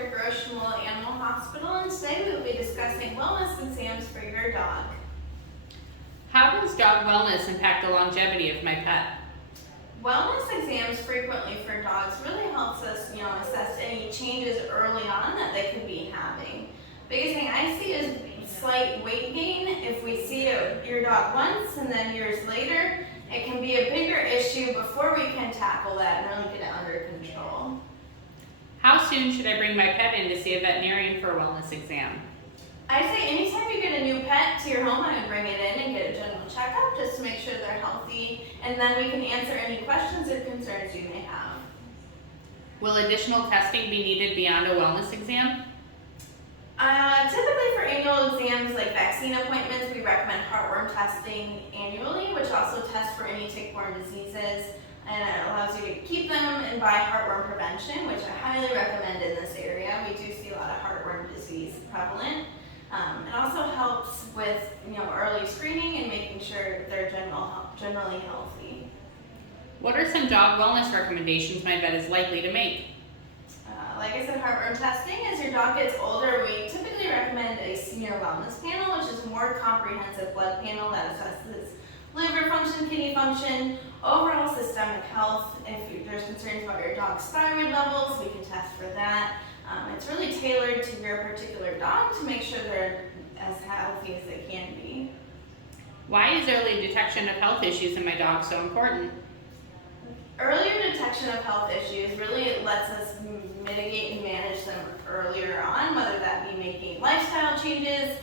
Dr. Grosh from Lowell Animal Hospital, and today we will be discussing wellness exams for your dog. How does dog wellness impact the longevity of my pet? Wellness exams frequently for dogs really helps us, assess any changes early on that they could be having. Biggest thing I see is slight weight gain. If we see your dog once and then years later, it can be a bigger issue before we can tackle that and really get it under control. How soon should I bring my pet in to see a veterinarian for a wellness exam? I say anytime you get a new pet to your home, I would bring it in and get a general checkup just to make sure they're healthy, and then we can answer any questions or concerns you may have. Will additional testing be needed beyond a wellness exam? Typically for annual exams like vaccine appointments, we recommend heartworm testing annually, which also tests for any tick-borne diseases, and it allows you to keep them and buy heartworm prevention, which I highly recommend in this area. We do see a lot of heartworm disease prevalent. It also helps with early screening and making sure they're generally healthy. What are some dog wellness recommendations my vet is likely to make? Like I said, heartworm testing. As your dog gets older, we typically recommend a senior wellness panel, which is a more comprehensive blood panel that assesses liver function, kidney function, overall systemic health. If there's concerns about your dog's thyroid levels, we can test for that. It's really tailored to your particular dog to make sure they're as healthy as they can be. Why is early detection of health issues in my dog so important? Earlier detection of health issues really lets us mitigate and manage them earlier on, whether that be making lifestyle changes,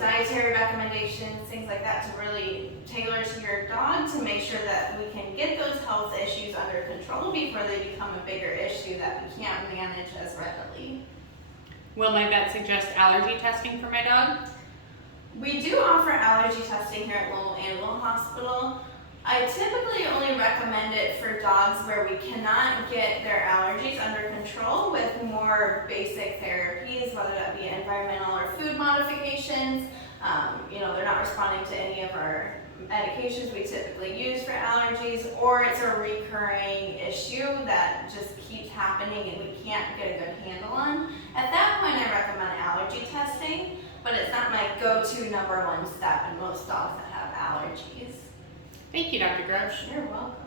dietary recommendations, things like that, to really tailor to your dog to make sure that we can get those health issues under control before they become a bigger issue that we can't manage as readily. Will my vet suggest allergy testing for my dog? We do offer allergy testing here at Lowell Animal Hospital. I typically only recommend it for dogs where we cannot get their allergies under control with more basic therapies, whether that be environmental or food modifications. They're not responding to any of our medications we typically use for allergies, or it's a recurring issue that just keeps happening and we can't get a good handle on. At that point, I recommend allergy testing, but it's not my go-to number one step in most dogs that have allergies. Thank you, Dr. Grosh. You're welcome.